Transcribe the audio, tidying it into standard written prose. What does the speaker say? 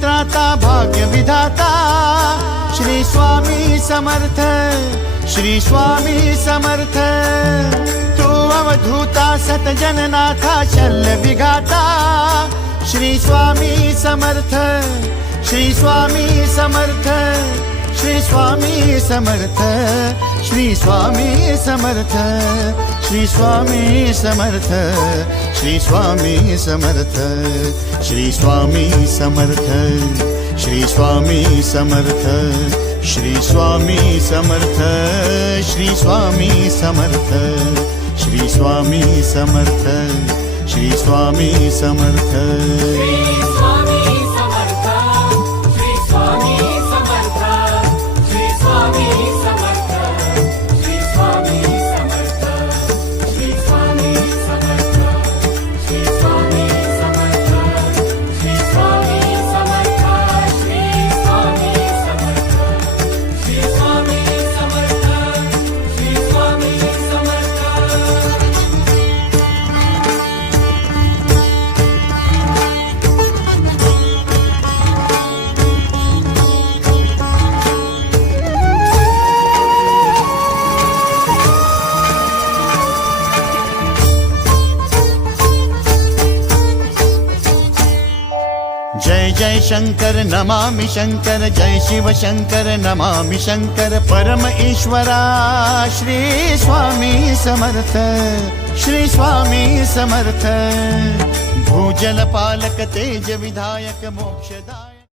त्राता भाग्य विधाता श्री स्वामी समर्थ, श्री स्वामी समर्थ। तू अवधूता सतजननाथा शल्य विघाता श्री स्वामी समर्थ, श्री स्वामी समर्थ, श्री स्वामी समर्थ, श्री स्वामी समर्थ, श्री स्वामी समर्थ, श्री स्वामी समर्थ, श्री स्वामी समर्थ, श्री स्वामी समर्थ, श्री स्वामी समर्थ, श्री स्वामी समर्थ, श्री स्वामी समर्थ, श्री स्वामी समर्थ। जय जय शंकर नमामि शंकर, जय शिव शंकर नमामि शंकर। परम ईश्वरा श्री स्वामी समर्थ, श्री स्वामी समर्थ। भूजल पालक तेज विधायक मोक्षदायक।